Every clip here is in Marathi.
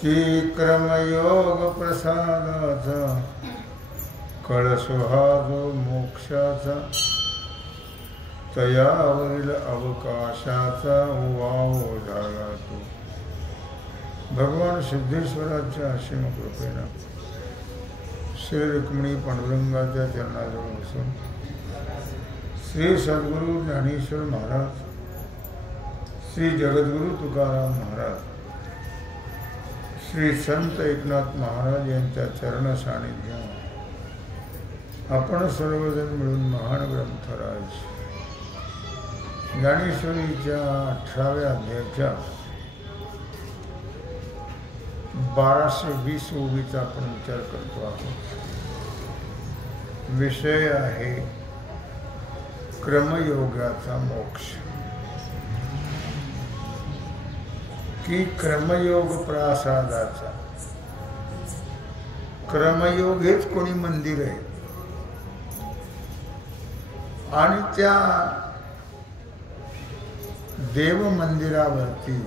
की क्रमयोग प्रसादाचा कळसो हा जो मोक्षाचा तयावरील अवकाशाचा वाव झाला तो. भगवान सिद्धेश्वराच्या असीम कृपेनं श्री रुक्मिणी पांडुरंगाच्या चरणाजवळ बसून श्री सद्गुरु ज्ञानेश्वर महाराज, श्री जगद्गुरु तुकाराम महाराज, श्री संत एकनाथ महाराज यांच्या चरण सानिध्यात आपण सर्वजण मिळून महान ग्रंथराज ज्ञानेश्वरीच्या 18व्या अध्यायाच्या 1220 ओवीचा आपण विचार करतो आहोत. विषय आहे क्रमयोगाचा मोक्ष. की क्रमयोग प्रासादाचा. क्रमयोग हेच कोणी मंदिर आहे आणि त्या देव मंदिरावरती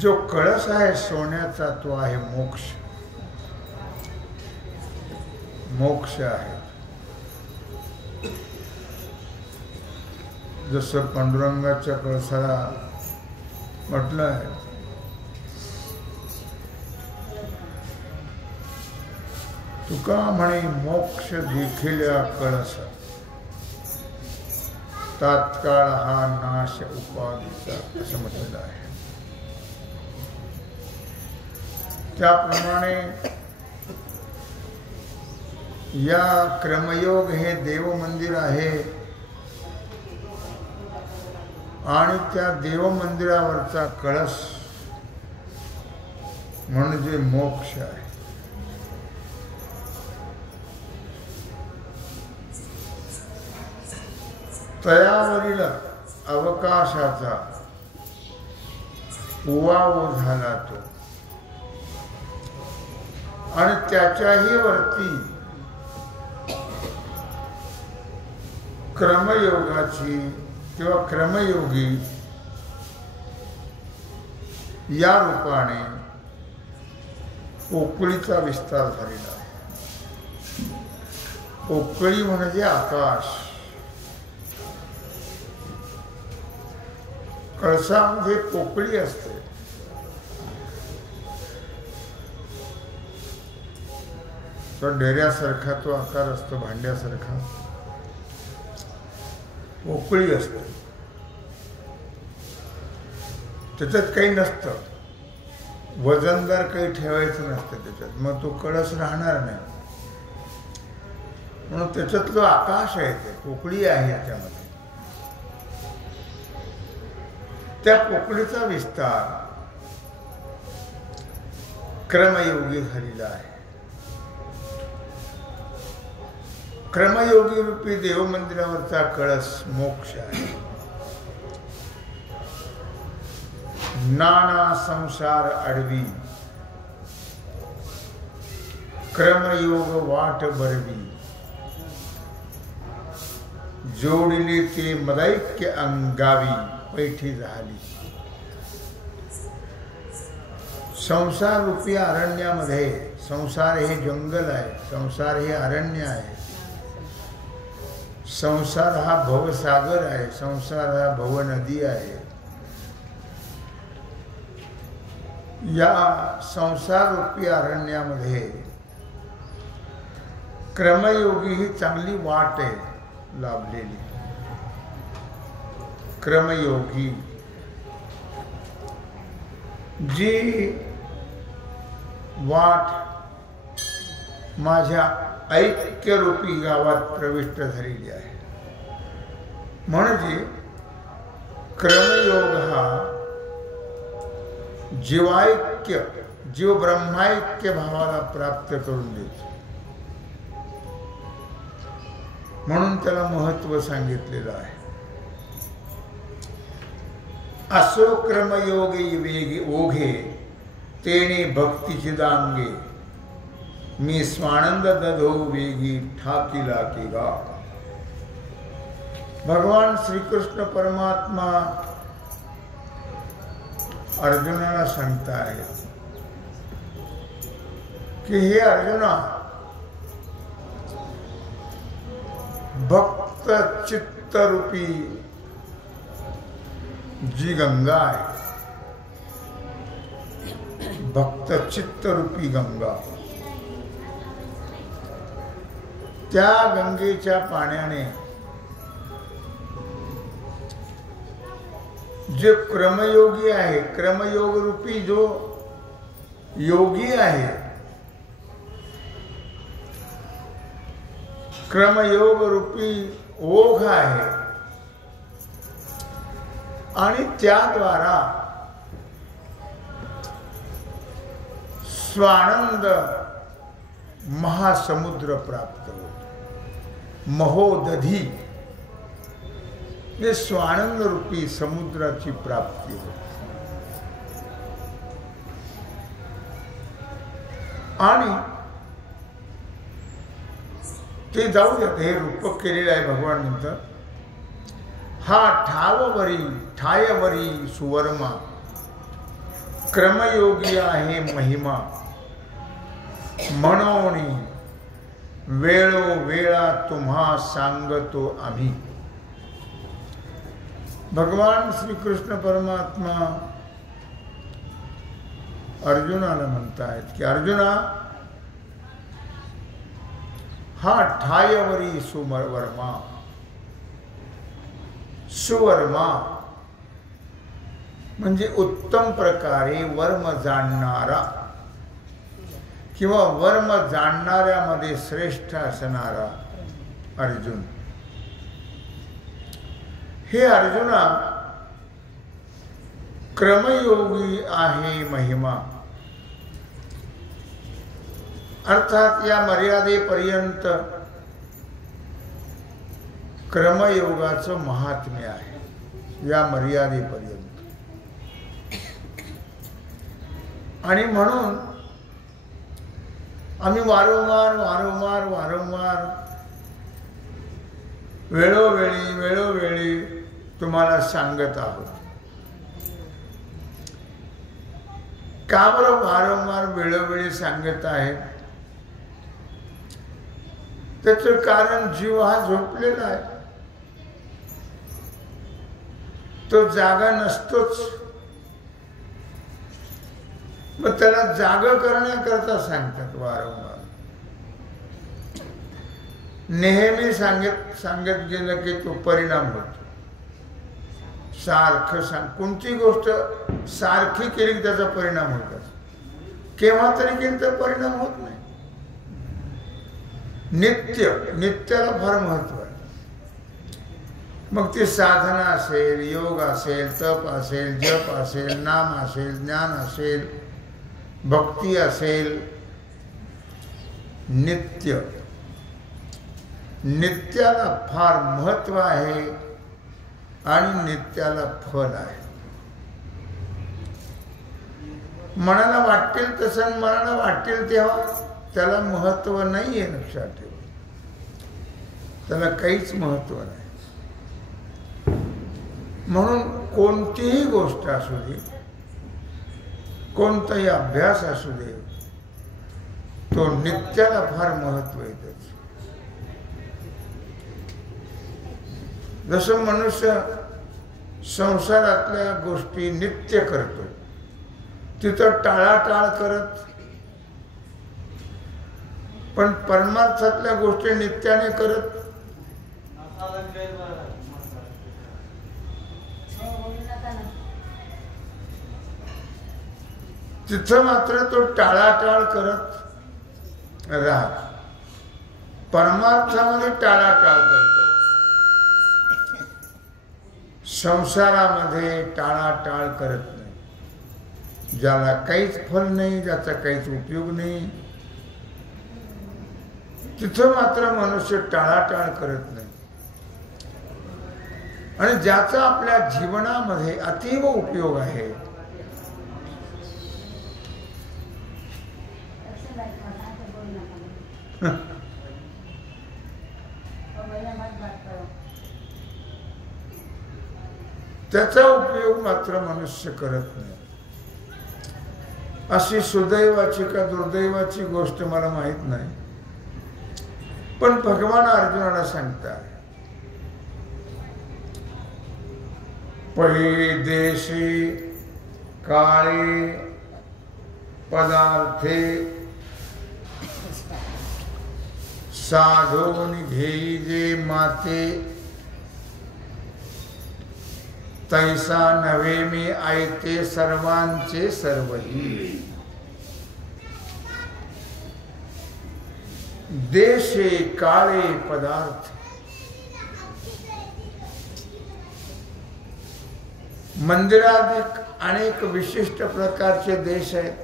जो कळस आहे सोन्याचा तो आहे मोक्ष. मोक्ष आहे. जसं पांडुरंगाच्या कळसाला म्हटलं आहे तुका म्हणे मोक्ष देखील कळस तात्काळ हा नाश उपाधीचा असं म्हटलेलं आहे. त्याप्रमाणे या क्रमयोग हे देव मंदिर आहे आणि त्या देव मंदिरावरचा कळस म्हणजे मोक्ष आहे. तयावरील अवकाशाचा उवाव झाला तो आणि त्याच्याही वरती क्रमयोगाची किंवा क्रमयोगी या रूपाने पोकळीचा विस्तार झालेला आहे. पोकळी म्हणजे आकाश. कळसामध्ये पोकळी असते. तो डेऱ्यासारखा तो आकार असतो, भांड्यासारखा पोकळी असते. त्याच्यात काही नसतं, वजनदार काही ठेवायचं नसतं त्याच्यात, मग तो कळस राहणार नाही. म्हणून त्याच्यातलं आकाश आहे, ते पोकळी आहे त्यामध्ये. त्या पोकळीचा विस्तार क्रमयोगी झालेला आहे. क्रमयोगी रूपी देव मंदिरावरचा कळस मोक्ष आहे. नाना संसार अडवी क्रमयोग वाट बरवी जोडली ते मदैक्य अंगावी पैठी झाली. संसार रूपी अरण्यामध्ये, संसार हे जंगल आहे, संसार हे अरण्य आहे, संसार हा भवसागर आहे, संसार हा भवनदी आहे. या संसार रूपी अरण्यामध्ये क्रमयोगी ही चांगली वाट आहे लाभलेली. क्रमयोगी जी वाट माझ्या ऐक्यरूपी गावात प्रविष्ट झालेली आहे. म्हणजे क्रमयोग हा जीवाऐक्य जीव ब्रह्माऐक्य भावाला प्राप्त करून देतो. म्हणून त्याला महत्व सांगितलेलं आहे. असो क्रमयोगी वेगी ओघे तेणे भक्तीची दांगे मी स्वानंद दधो वेगी ठाकीला की गा. भगवान श्रीकृष्ण परमात्मा अर्जुनाला सांगता आहे की हे अर्जुना, भक्त चित्त रूपी जी गंगा आहे, भक्त चित्त रूपी गंगा, त्या गंगेच्या पाण्याने जे क्रमयोगी आहे, क्रमयोग रूपी जो योगी आहे, क्रमयोग रूपी ओघ आहे आणि त्याद्वारा स्वानंद महासमुद्र प्राप्त होतो. महोदधी हे स्वानंद रूपी समुद्राची प्राप्ती होते. आणि ते जाऊ द्या, हे रूपक केलेलं आहे. भगवान म्हणतात हा ठाववरी ठायवरी सुवर्मा क्रमयोगी आहे महिमा म्हणून वेळोवेळा तुम्हा सांगतो आम्ही. भगवान श्रीकृष्ण परमात्मा अर्जुनाला म्हणतायत की अर्जुना, हा ठायवरी सुवर्मा, सुवर्मा म्हणजे उत्तम प्रकारे वर्म जाणणारा किंवा वर्म जाणणाऱ्यामध्ये श्रेष्ठ असणारा अर्जुन. हे अर्जुना, क्रमयोगी आहे महिमा, अर्थात या मर्यादेपर्यंत क्रमयोगाचं महात्म्य आहे. या मर्यादेपर्यंत. आणि म्हणून आम्ही वारंवार वारंवार वारंवार वेळोवेळी तुम्हाला सांगत आहोत. का बरं वारंवार वेळोवेळी सांगत आहे? त्याचं कारण जीव हा झोपलेला आहे, तो जागा नसतोच. मग त्याला जागा करण्याकरता सांगतात वारंवार. नेहमी सांगत गेलं की तो परिणाम होतो. सारखं सांग, कोणती गोष्ट सारखी केली की त्याचा परिणाम होत असतो. केव्हा तरी केली तर परिणाम होत नाही. नित्याला फार महत्व आहे. मग ती साधना असेल, योग असेल, तप असेल, जप असेल, नाम असेल, ज्ञान असेल, भक्ती असेल, नित्याला फार महत्व आहे आणि नित्याला फल आहे. मनाला वाटेल तसं, मनाला वाटेल तेव्हा त्याला महत्व नाही आहे. लक्षात ठेवा, त्याला काहीच महत्व नाही. म्हणून कोणतीही गोष्ट असू दे, कोणताही अभ्यास असू दे, तो नित्याला फार महत्व येतं. जसं मनुष्य संसारातल्या गोष्टी नित्य करतो, तिथं टाळाटाळ करत, पण परमार्थातल्या गोष्टी नित्याने करत. तिथं मात्र तो टाळाटाळ करत राहत, परमार्थामध्ये टाळाटाळ करतो, संसारामध्ये टाळाटाळ करत नाही. ज्याला काहीच फल नाही, ज्याचा काहीच उपयोग नाही, तिथं मात्र मनुष्य टाळाटाळ करत नाही. आणि ज्याचा आपल्या जीवनामध्ये अतीव उपयोग आहे, त्याचा उपयोग मात्र मनुष्य करत नाही. अशी सुदैवाची का दुर्दैवाची गोष्ट मला माहित नाही, पण भगवान अर्जुनाला सांगतात, परिदेशी काळे पदार्थे साधून घेई जे माते, तैसा नव्हे मी आयते सर्वांचे सर्वही. देशे काळे पदार्थ, मंदिरात अनेक विशिष्ट प्रकारचे देश आहेत,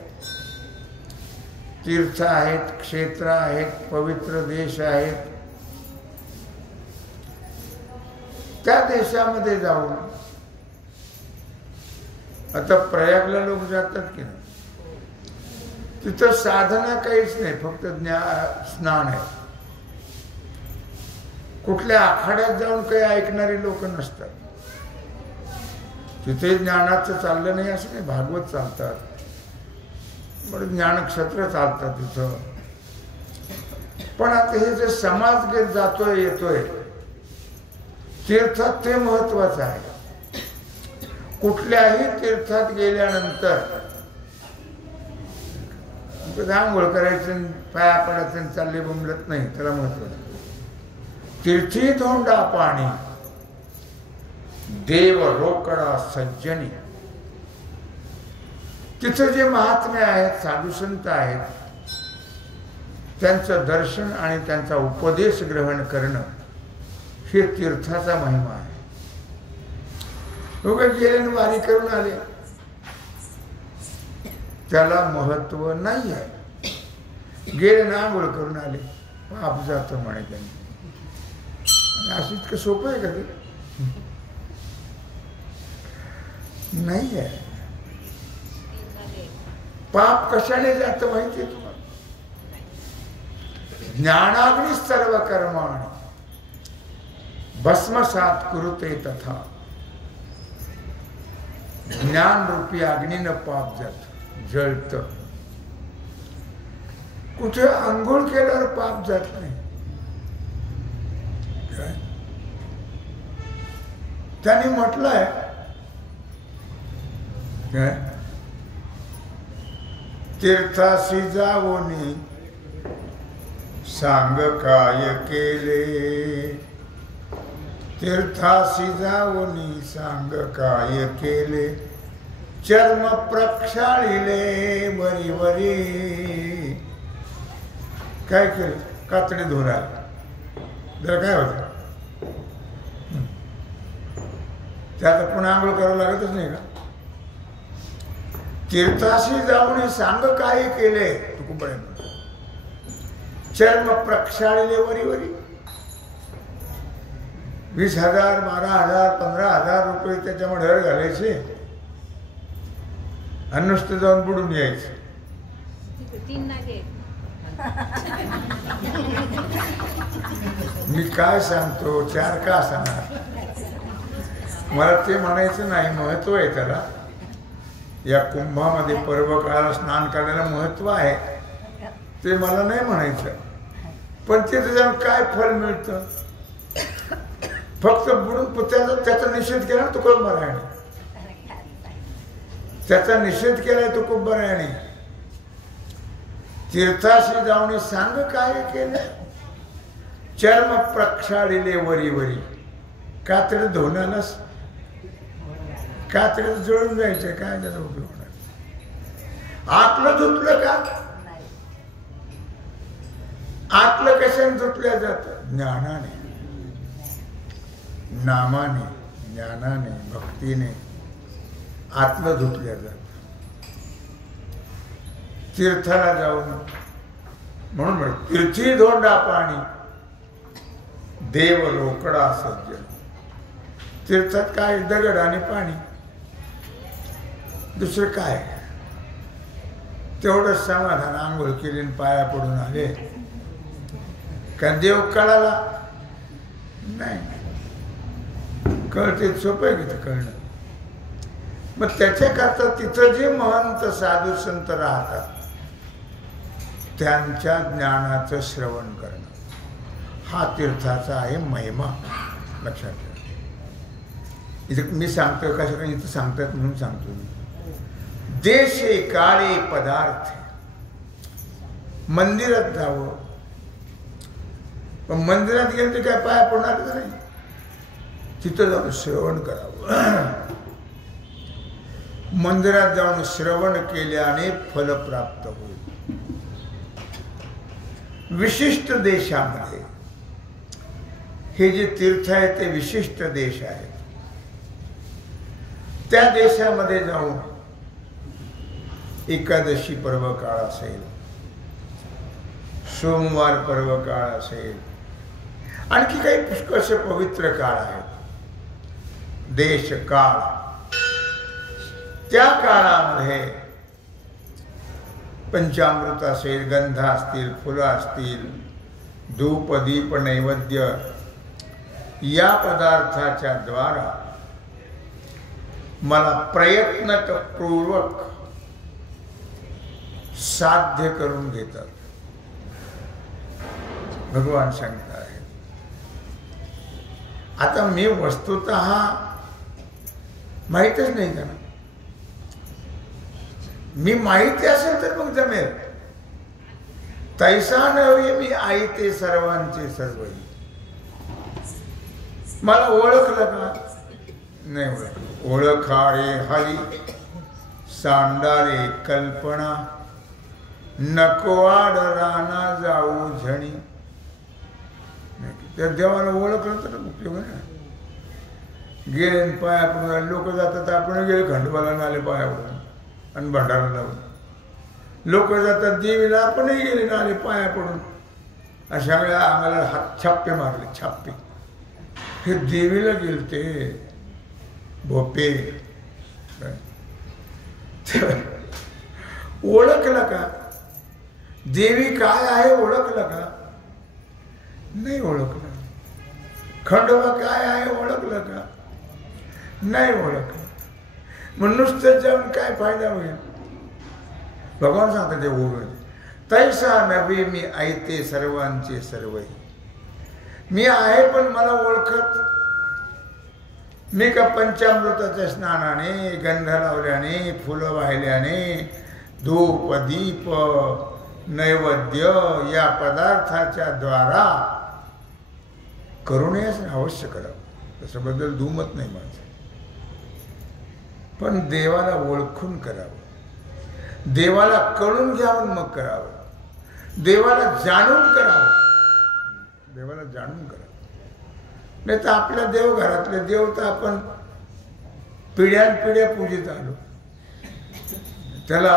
तीर्थ आहेत, क्षेत्र आहेत, पवित्र देश आहेत. त्या देशामध्ये जाऊन आता प्रयागला लोक जातात की नाही, तिथं साधना काहीच नाही, फक्त स्नान आहे. कुठल्या आखाड्यात जाऊन काही ऐकणारे लोक नसतात. तिथे ज्ञानाचं चाललं नाही असं नाही, भागवत चालतात, बरं ज्ञानक्षेत्र चालतात तिथं. पण आता हे जे समाज घेत जातोय येतोय तीर्थात, ते महत्वाचं आहे. कुठल्याही तीर्थात गेल्यानंतर आंघोळ करायचं, पाया पडायचं, चालले बोंबलत नाही, त्याला महत्वाचं. तीर्थी धोंडा पाणी देव रोकडा सज्जनी. तिथं जे महात्मे आहेत, साधू संत आहेत, त्यांचं दर्शन आणि त्यांचा उपदेश ग्रहण करणं हे तीर्थाचा महिमा आहे. लोक गेले वारी करून आले, त्याला महत्व नाही आहे. गेले ना आंघोळ करून आले, पाप जातो म्हणे त्यांनी. असं इतकं सोपं आहे का ते? नाही आहे. पाप कशाने जातं माहिती आहे तुम्हाला? ज्ञानाग्नी सर्व कर्माणि भस्मसात कुरुते तथा. ज्ञान रूपी अग्नीनं पाप जात, जळत. कुठे अंघोळ केल्यावर पाप जात नाही. त्यांनी म्हटलंय तीर्थासी जावोनी सांग काय केले. तीर्थासी जावोनी सांग काय केले. चर्म प्रक्षाळिले वरी वरी. काय केलं? कातडी धुरा. जर काय होतं त्यात पुन्हा आंघोळ करावं लागतच नाही का? तीर्थाशी जाऊन सांग काय केले. तुकुंबळे चर्म प्रक्षाळिले वरी वरी. 20,000 12,000 15,000 रुपये त्याच्यामध्ये हर घालायचे आणि नुसतं जाऊन बुडून यायचं. मी काय सांगतो, 4 का सांगणार? मला ते म्हणायचं नाही. महत्व आहे त्याला. या कुंभामध्ये पर्व काळाला स्नान करण्याला महत्व आहे, ते मला नाही म्हणायचं. पण ते त्याच्यावर काय फल मिळतं? फक्त बुडून त्याचा निषेध केला तुकोबरायाने. त्याचा निषेध केलाय तुकोबरायाने. तीर्थाशी जाऊन सांग काय केलं. चर्म प्रक्षाळिले वरी वरी. कातडी धुण्यालाच कातडी जळून जायचं, काय त्याचा उपयोग होणार? आतलं धुतलं का? आतलं कशाने धुतल्या जातं? ज्ञानाने, नामाने, ज्ञानाने, भक्तीने आतलं धुतल्या जातं. तीर्थाला जाऊन म्हणून तीर्थी धोंडा पाणी देव रोकडा सज्जन. तीर्थात काय? दगड आणि पाणी, दुसरं काय? तेवढंच समाधान. आंघोळ केली आणि पाया पडून आले का देव कळाला? नाही. कळते सोपं की कळणं. मग त्याच्याकरता तिथं जे महंत साधू संत राहतात त्यांच्या ज्ञानाचं श्रवण करणं हा तीर्थाचा आहे महिमा. लक्षात ठेवा. इथं मी सांगतोय कशा काही इथं सांगतात म्हणून सांगतो मी. देशे काळे पदार्थ. मंदिरात जावं, पण मंदिरात गेलं ते काय पाया पडणार नाही. तिथं जाऊन श्रवण करावं. मंदिरात जाऊन श्रवण केल्याने फल प्राप्त होईल. विशिष्ट देशामध्ये हे जे तीर्थ आहे ते विशिष्ट देश आहेत. त्या देशामध्ये जाऊन एकादशी पर्व काळ असेल, सोमवार पर्व काळ असेल, आणखी काही पुष्कळसे पवित्र काळ आहेत. देश काळ. त्या काळामध्ये पंचामृत असेल, गंध असतील, फुलं असतील, धूप दीप नैवेद्य या पदार्थाच्या द्वारा मला प्रयत्नपूर्वक साध्य करून घेतात. भगवान सांगत आहेत. आता मी वस्तुतः माहीतच नाही त्यांना. मी माहिती असेल तर मग जमेल. तैसा नव्हे मी आई ते सर्वांचे सर्व. मला ओळखलं का? नाही ओळख. ओळखारे हरी सांडारे कल्पना, नको आड राना जाऊ झणी. त्या देवाला ओळखलं तर उपयोग आहे. गेले पाया पडून लोक जातात, आपण गेले खंडोबाला नाले पाया पडून आणि भंडारा लावून. लोक जातात देवीला, आपणही गेले नाले पाया पडून. अशा वेळेला आम्हाला हात छापे मारले. छापे हे देवीला गेलते भोपे. ओळखलं का? देवी काय आहे ओळखलं का? नाही ओळखलं. खंडोबा काय आहे ओळखलं का? नाही ओळखलं. मग नुसतं जाऊन काय फायदा होईल? भगवान सांगतात ते ओळख. तैसा नव्हे मी ऐते सर्वांचे सर्व. मी आहे पण मला ओळखत. मी का पंचामृताच्या स्नानाने, गंध लावल्याने, फुलं वाहिल्याने, धूप दीप नैवेद्य या पदार्थाच्या द्वारा करू नये अवश्य करावं. त्याच्याबद्दल दुमत नाही माझं. पण देवाला ओळखून करावं. देवाला कळून घ्यावं मग करावं. देवाला जाणून करावं. देवाला जाणून करावं. नाही तर आपल्या देवघरातले देव तर आपण पिढ्यानपिढ्या पूजित आलो. त्याला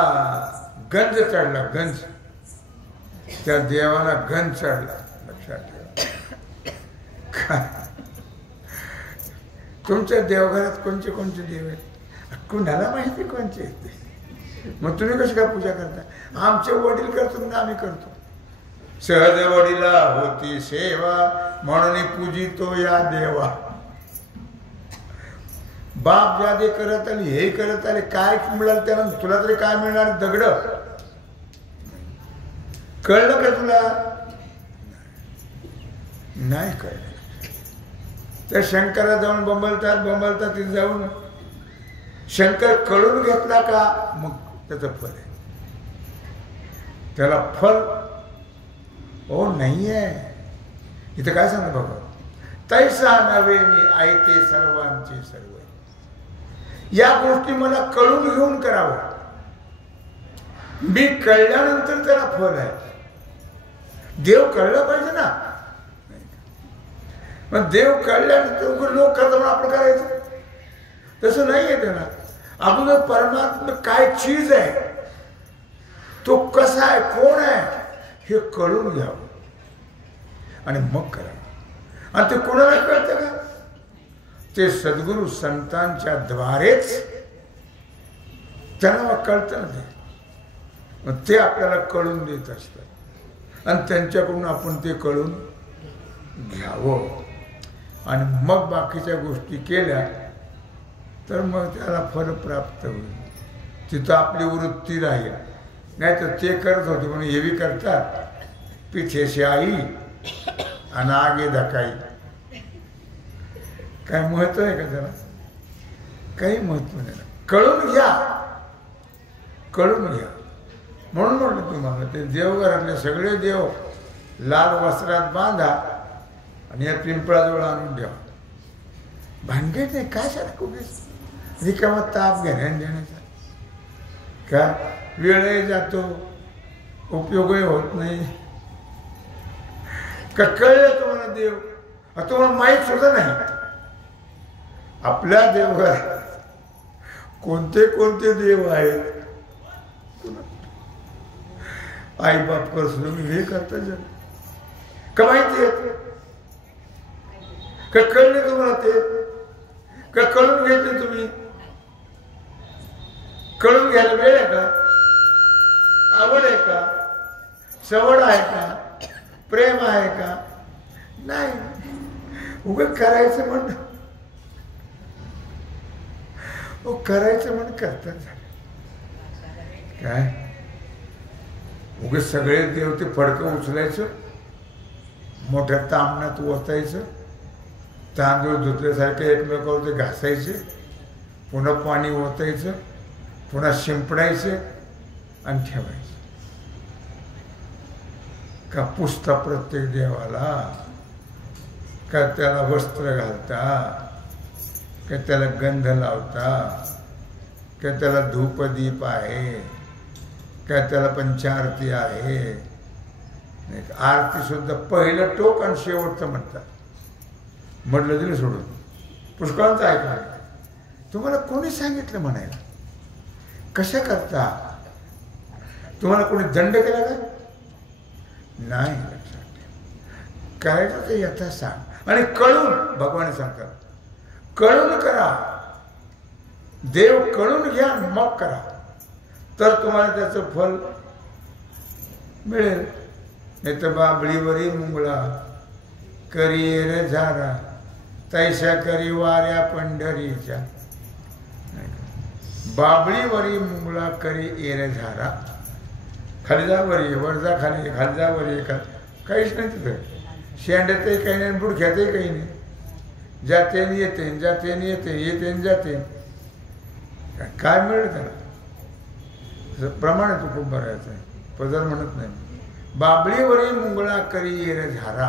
गंज चढला. गंज. त्या देवाला गंज चढला. लक्षात ठेवा. तुमच्या देवघरात कोणते कोणते देव आहेत? कुणाला माहिती कोणते आहेत? मग तुम्ही कशी काय पूजा करता? आमचे वडील करतो ना आम्ही करतो. सहज वडीला होती सेवा म्हणून पूजितो या देवा. बाप जादे करत आली, हे करत आले, काय मिळालं त्याला? तुला तरी काय मिळणार? दगड. कळलं का तुला? नाही कळलं. त्या शंकरा जाऊन बंबलतात तिथे जाऊन शंकर कळून घेतला का मग त्याचं फल आहे. त्याला फल हो नाहीये. इथं काय सांगतो बाबा? तैसा नव्हे मी ऐते सर्वांचे सर्व. या गोष्टी मला कळून घेऊन करावं. मी कळल्यानंतर त्याला फल आहे. देव कळलं पाहिजे ना. मग देव कळल्यानंतर लोक करता म्हणून आपण करायचं तसं नाही आहे. त्याला आपण परमात्मा काय चीज आहे, तो कसा आहे, कोण आहे हे कळून घ्यावं आणि मग करावं. आणि ते कोणाला कळतं का? ते सद्गुरू संतांच्या द्वारेच त्यांना कळतं ना. मग ते आपल्याला कळून देत असतात आणि त्यांच्याकडून आपण ते कळून घ्यावं आणि मग बाकीच्या गोष्टी केल्या तर मग त्याला फल प्राप्त होईल. तिथं आपली वृत्ती राहील. नाही तर ते करत होते म्हणून हे बी करतात, पिठेशी आई आणि आगे धकाई. काय महत्व आहे का त्याला? काही महत्व नाही. कळून घ्या, कळून घ्या. म्हणून म्हटलं तुम्हाला ते देवघरातले सगळे देव लाल वस्त्रात बांधा आणि या पिंपळाजवळ आणून ठेवा. भानगड नाही काय सारा कुठे रिकामा ताप घेण्या देण्याचा. का वेळही जातो, उपयोगही होत नाही. का कळलं तुम्हाला देव? तुम्हाला माहीत सुद्धा नाही आपल्या देवघरात कोणते कोणते देव आहेत. आई बाप कर हे करता जण का माहिती आहे का? कळले तुम्हाला ते का? कळून घेतले तुम्ही? कळून घ्यायला वेळ आहे का? आवड आहे का? सवड आहे का? प्रेम आहे का? नाही. उगाच करायचं म्हण करायचं म्हण करतात काय? उगाच सगळे देव ते फडकं उचलायचं, मोठ्या तामणात ओतायचं, तांदूळ धुतल्यासारखे एकमेकावर ते घासायचे, पुन्हा पाणी ओतायचं, पुन्हा शिंपडायचे आणि ठेवायचं. का पुसता प्रत्येक देवाला? का त्याला वस्त्र घालता? का त्याला गंध लावता? का त्याला धूपदीप आहे? का त्याला पंचारती आहे? आरती सुद्धा पहिलं टोक आणि शेवटचं म्हणतात. म्हटलं दिलं सोडून पुष्कळांचं ऐका. तुम्हाला कोणी सांगितलं म्हणायला? कशा करता? तुम्हाला कोणी दंड केला का? नाही. लक्षात करायचं ते यथा सांग आणि कळून. भगवान सांगतात कळून करा. देव कळून घ्या मग करा, तर तुम्हाला त्याचं फल मिळेल. नाही तर बाबळीवरी मुंगळा करी रे झारा तैशा करी वाऱ्या पंढरीच्या. बाबळीवरी मुंगळा करी एरे झारा. खाली जा वरी, वर जा खाली, खाली जा वरी. काहीच नाही तिथं. शेंड्यातही काही नाही, बुडख्यातही काही नाही. जाते येते, जाते येते, येते जाते. काय मिळेल त्याला? प्रमाण आहे तो खूप बरायचं आहे. पदर म्हणत नाही. बाबळीवरी मुंगळा करी येरे झारा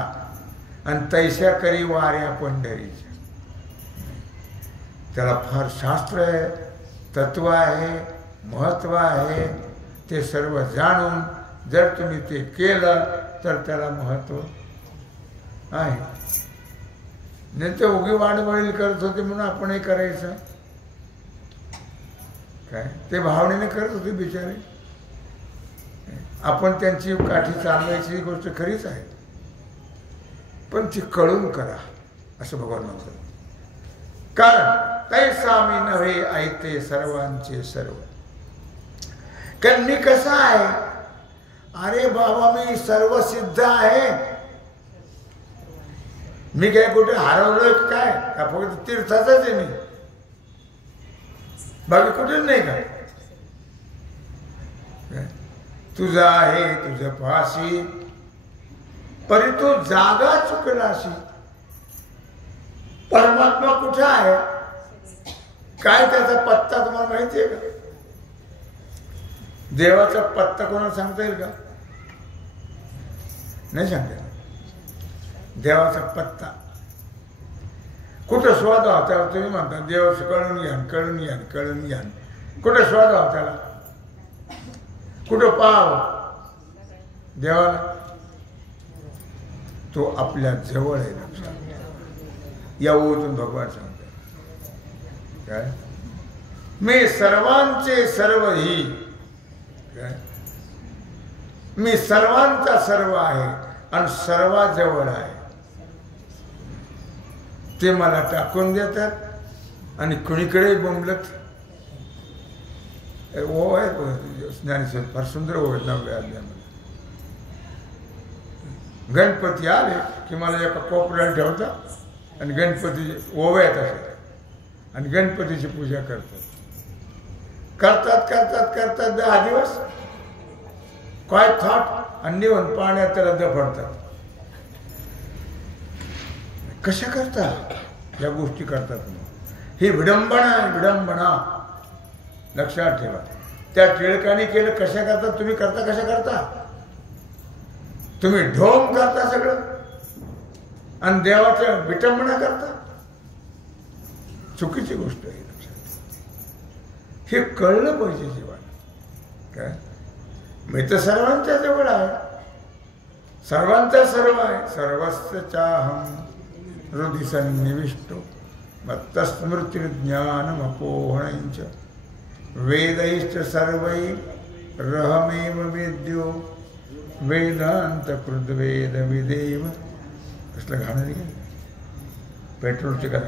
आणि तैशा करी वाऱ्या पंढरीच्या. त्याला फार शास्त्र आहे, तत्व आहे, महत्व आहे. ते सर्व जाणून जर तुम्ही ते केलं तर त्याला महत्व आहे. नाही तर उगी वाढवळील करत होते म्हणून आपणही करायचं काय? ते भावनेने करत होते बिचारे. आपण त्यांची काठी चालवायची गोष्ट खरीच आहे, पण ती कळून करा असं भगवान म्हणतात. कारण तैसा मी नव्हे ऐते सर्वांचे सर्व. कारण मी कसा आहे? अरे बाबा मी सर्व सिद्ध आहे. मी काय कुठे हरवलोय काय? का फक्त तीर्थाचाच आहे मी, बाकी कुठेच नाही का? तुझा आहे तुझ्या पाशी परी तू जागा चुकलाशी. परमात्मा कुठे आहे? काय त्याचा पत्ता तुम्हाला माहिती आहे का? देवाचा पत्ता कोणाला सांगता येईल का? नाही सांगता. देवाचा पत्ता कुठं शोध त्याला? तुम्ही म्हणता देव कळून घ्या, कळून घ्या, कळून घ्या. कुठं शोध त्याला? कुठं पाहावं देवाला? तो आपल्या जवळ आहे. लक्षात या ओळीतून भगवान सांगतात काय, मी सर्वांचे सर्व ही काय, मी सर्वांचा सर्व आहे आणि सर्वाजवळ आहे. ते मला टाकून देतात आणि कुणीकडे बोंबलत. ओ आहे ज्ञानेश्वर फार सुंदर ओ आहेत 9व्या अध्यायामध्ये. गणपती आले की मला एका कोपऱ्यात ठेवतात आणि गणपती ओव्यात असतात आणि गणपतीची पूजा करतात. करतात करतात करतात 10 दिवस काय थाट आणि निवून पाण्यात त्याला दफडतात. कशा करता या गोष्टी करतात. ही विडंबना आहे, विडंबना. लक्षात ठेवा. त्या टिळकाने केलं कशा करता, तुम्ही करता कशा करता. तुम्ही ढोंग करता सगळं आणि देवाच्या विटंबना करता. चुकीची गोष्ट आहे. हे कळलं पाहिजे जीवाला. काय मी तर सर्वांच्या जवळ आहे, सर्वांचा सर्व आहे. सर्वस्य चाहम हृदि सन्निविष्टो मत्तस्मृतिर्ज्ञानमपोहणञ्च वेदैश्च सर्वैरहमेव वेद्यो वेदान्तकृद्वेद विदेव. कसलं गाणं नाही पेट्रोलचे का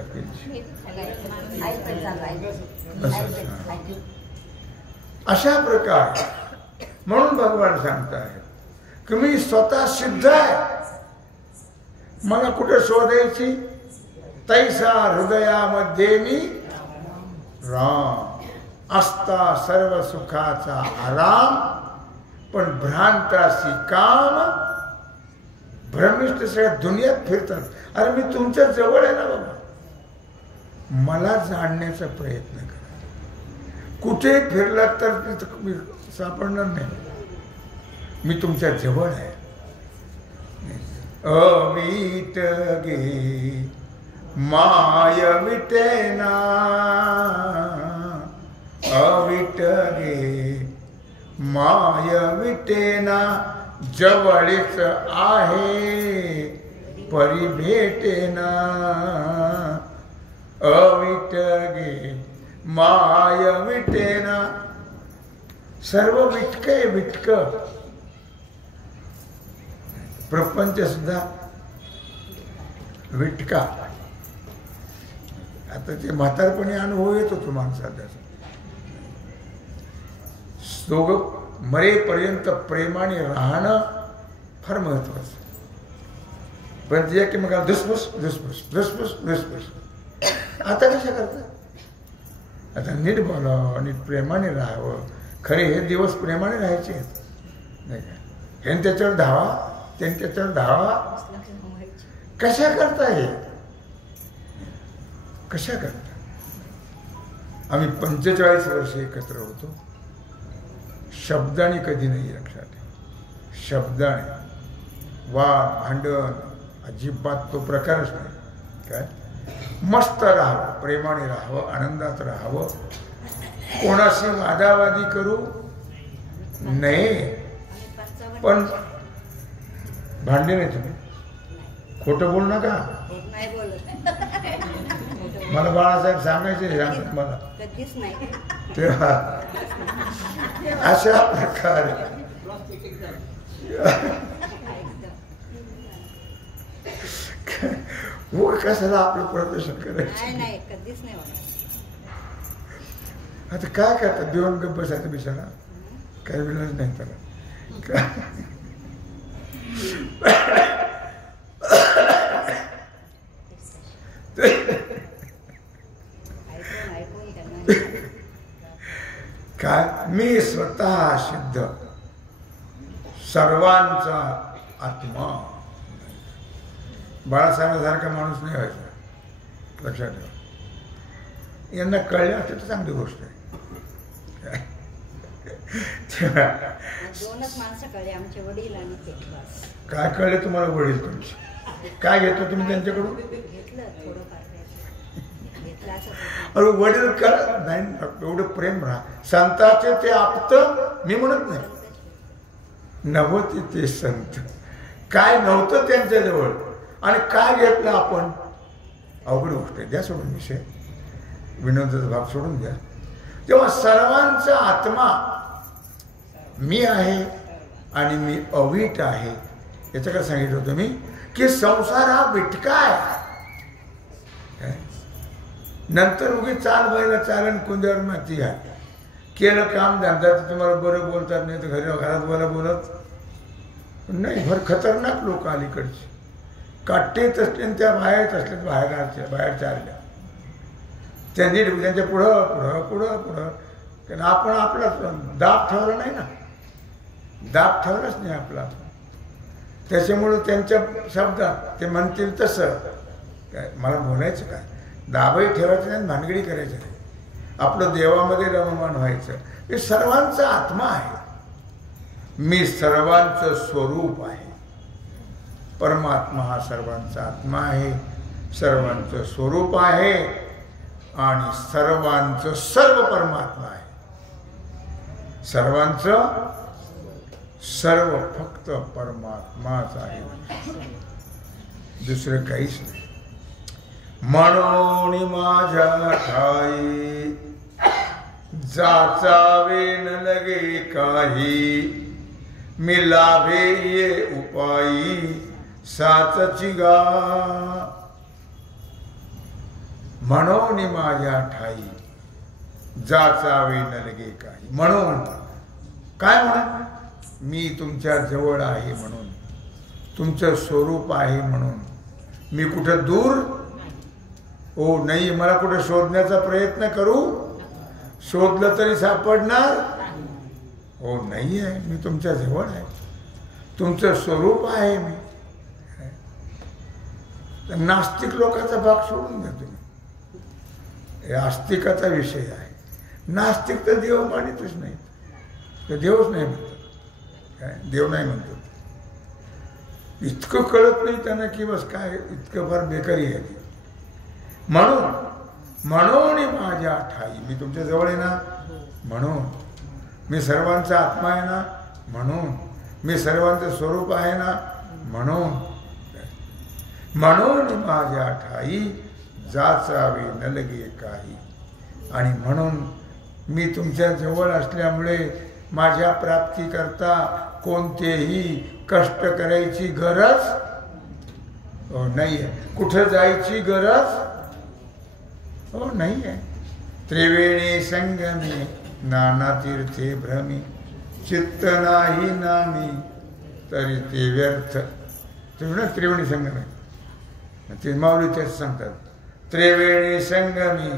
अशा प्रकार. म्हणून भगवान सांगताय की मी स्वतः सिद्ध आहे. मला कुठे शोधायची. तैसा हृदयामध्ये मी राम असता सर्व सुखाचा आराम पण भ्रांतासी काम. भ्रमिष्ठ सगळ्या दुनियात फिरतात. अरे मी तुमच्या जवळ आहे ना बाबा. मला जाणण्याचा प्रयत्न करा. कुठे फिरलात तर तिथं मी सापडणार नाही. मी तुमच्या जवळ आहे. अविट गे माय विटेना अविट गे माय विटेना. जवळच आहे परी भेटेना. अविट गे माय विटेना. सर्व विटक आहे विटक. प्रपंच सुद्धा विटका. आता ते म्हातारपणी अनुभव येत होतो माणसाचा. दोघं मरेपर्यंत प्रेमाने राहणं फार महत्वाचं. पण ते की मग धुसफुस धुसफुस धुसफुस धुसफुस. आता कशा करतात. आता नीट बोलावं, नीट प्रेमाने राहावं. खरे हे दिवस प्रेमाने राहायचे आहेत नाही का. हे त्याच्यावर धावा त्यांच्यावर धावा. कशा करता हे कशा करता. आम्ही 45 वर्ष एकत्र होतो. शब्दाने कधी नाही. लक्षात शब्दाने वाद भांडण अजिबात तो प्रकारच नाही. काय मस्त राहावं, प्रेमाने राहावं, आनंदात राहावं. कोणाशी वादावादी करू नये. पण भांडे नाही तुम्ही. खोटं बोलू नका. मला बाळासाहेब सांगायचे सांगतात मला तेव्हा अशा प्रकारे कशाला आपलं प्रदर्शन करायचं. आता काय करतात. देऊन गप्प बसायचं बिचारा. काही वेळच नाही त्याला. काय मी स्वतः सिद्ध सर्वांचा आत्मा. बाळासाहेबांसारखा माणूस नाही व्हायचा. लक्षात ठेवा. यांना कळले असते तर चांगली गोष्ट आहे. दोनच माणसं कळले आमचे वडील आणि ते. काय कळले तुम्हाला वडील तुमचे. काय घेतो तुम्ही त्यांच्याकडून. घेतलं थोडंफार घेतलं असं. अरे वडील कळ नाही. एवढं प्रेम राहा. संतांचे ते आप्त मी म्हणत नाही. नव्हते ते संत काय नव्हतं त्यांच्याजवळ आणि काय घेतलं आपण, अवघड गोष्ट आहे. द्या सोडून विषय, विनोदाचा भाग सोडून द्या. तेव्हा सर्वांचा आत्मा मी आहे आणि मी अवीट आहे. याचं काय सांगितलं होतं मी, की संसार हा विटका आहे. नंतर उगी चाल बायला चालन कुंद्यावर माती घाल. केलं काम धंदा तर तुम्हाला बरं बोलतात, नाही तर घरात बोलत नाही. भर खतरनाक लोक अलीकडची, काटेत असले त्या बाहेरच असले, बाहेर चालल्या त्यांनी त्यांच्या पुढं पुढं पुढं पुढं. कारण आपण आपला दाब ठेवला नाही ना, दाब ठेवलाच नाही आपला. त्याच्यामुळं त्यांच्या शब्दात ते म्हणतील तसं काय मला बोलायचं काय, दाबही ठेवायचं नाही, भानगडी करायचं नाही, आपलं देवामध्ये रममान व्हायचं. हे सर्वांचा आत्मा आहे. मी सर्वांचं स्वरूप आहे. परमात्मा हा सर्वांचा आत्मा आहे, सर्वांचं स्वरूप आहे आणि सर्वांचं सर्व परमात्मा आहे. सर्वांचं सर्व फक्त परमात्माच आहे, दुसरं काहीच नाही. म्हणून माझ्या ठाई जाचावे न लगे काही, मी लाभे ये उपायी साचची गा. म्हणून माझ्या ठाई जाचावे न लगे काही. म्हणून काय म्हणून, मी तुमच्या जवळ आहे म्हणून, तुमचं स्वरूप आहे म्हणून. मी कुठं दूर हो नाही, मला कुठं शोधण्याचा प्रयत्न करू, शोधलं तरी सापडणार हो नाही आहे. मी तुमच्या जवळ आहे, तुमचं स्वरूप आहे मी. नास्तिक लोकांचा भाग सोडून द्या तुम्ही, हे आस्तिकाचा विषय आहे. नास्तिक तर देव मानितच नाही, तर देवच नाही म्हणतात. काय देव नाही म्हणतात, इतकं कळत नाही त्यांना की बस काय इतकं फार बेकारी आहे. म्हणून माझ्या ठाई, मी तुमच्या जवळ आहे ना म्हणून, मी सर्वांचा आत्मा आहे ना म्हणून, मी सर्वांचं स्वरूप आहे ना म्हणून माझ्या ठाई जाचावे न लगे काही. आणि म्हणून मी तुमच्या जवळ असल्यामुळे माझ्या प्राप्तीकरता कोणतेही कष्ट करायची गरज नाही आहे, कुठं जायची गरज हो नाही आहे. त्रिवेणी संगमी नाना तीर्थे भ्रमी, चित्त नाही नामी तरी ते व्यर्थ. तुम्ही त्रिवेणी संगम आहे, ते माऊली तेच सांगतात. त्रिवेणी संगमी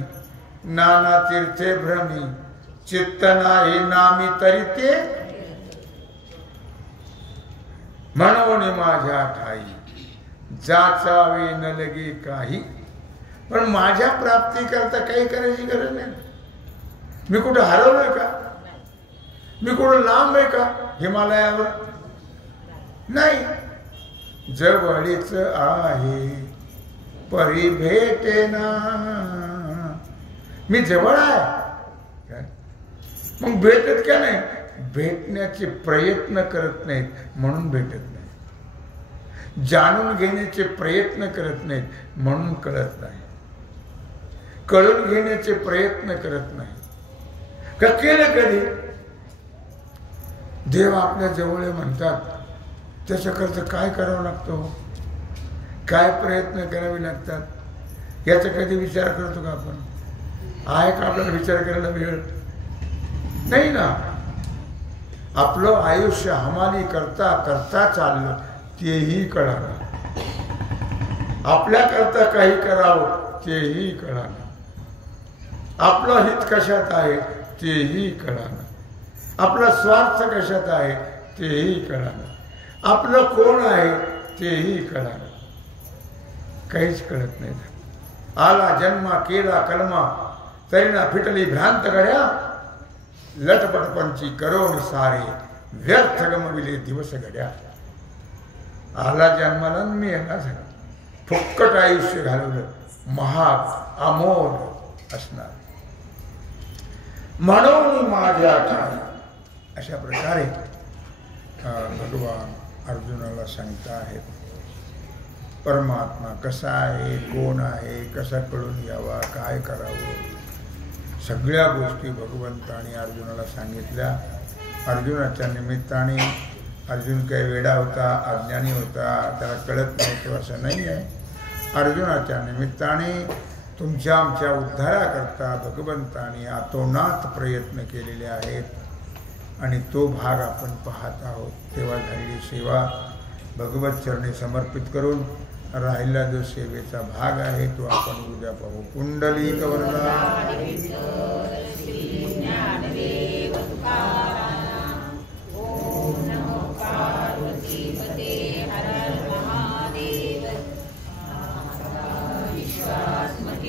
नाना तीर्थे भ्रमी, चित्त नाही नामी तरी ते. म्हणून माझ्या ठाई जाचावे न लगे काही. पण माझ्या प्राप्ती करता काही करायची गरज नाही. मी कुठं हरवलोय का, मी कुठं लांब आहे का हिमालयावर नाही. जवळीच आहे परी भेटेना, मी जवळ आहे. मग भेटत का नाही, भेटण्याचे प्रयत्न करत नाहीत म्हणून भेटत नाही. जाणून घेण्याचे प्रयत्न करत नाहीत म्हणून कळत नाही. कळून घेण्याचे प्रयत्न करत नाही का केलं कधी. देव आपल्या जवळ म्हणतात, त्याच्याकरता काय करावं लागतं, काय प्रयत्न करावे लागतात, याचा कधी विचार करतो का आपण. आहे का आपल्याला विचार करायला वेळ नाही ना. आपलं आयुष्य हमाली करता करता चाललं तेही कळालं, आपल्या करता काही करावं तेही कळालं, आपलं हित कशात आहे तेही कळालं, आपला स्वार्थ कशात आहे तेही कळालं, आपलं कोण आहे तेही कळालं. काहीच कळत नाही. आला जन्मा केला कलमा तरी ना फिटली भ्रांत गड्या, लटपटपंची करोड सारे व्यर्थ गमविले दिवस घड्या. आला जन्माला मी याला झाला, फुक्कट आयुष्य घालवलं, महाग अमोल असणार. म्हणून माझ्या ठाई. अशा प्रकारे भगवान अर्जुनाला सांगता आहेत. परमात्मा कसा आहे, कोण आहे, कसा कळून यावा, काय करावं, सगळ्या गोष्टी भगवंताने अर्जुनाला सांगितल्या. अर्जुनाच्या निमित्ताने अर्जुन काही वेडा होता, अज्ञानी होता, त्याला कळत नव्हतं असं नाही आहे. अर्जुनाच्या निमित्ताने तुमच्या आमच्या उद्धाराकरता भगवंताने आतोनात प्रयत्न केलेले आहेत आणि तो भाग आपण पाहत आहोत. तेव्हा झालेली सेवा भगवत चरणी समर्पित करून राहिला जो सेवेचा भाग आहे तो आपण उद्या पाहू. कुंडलिक वरदा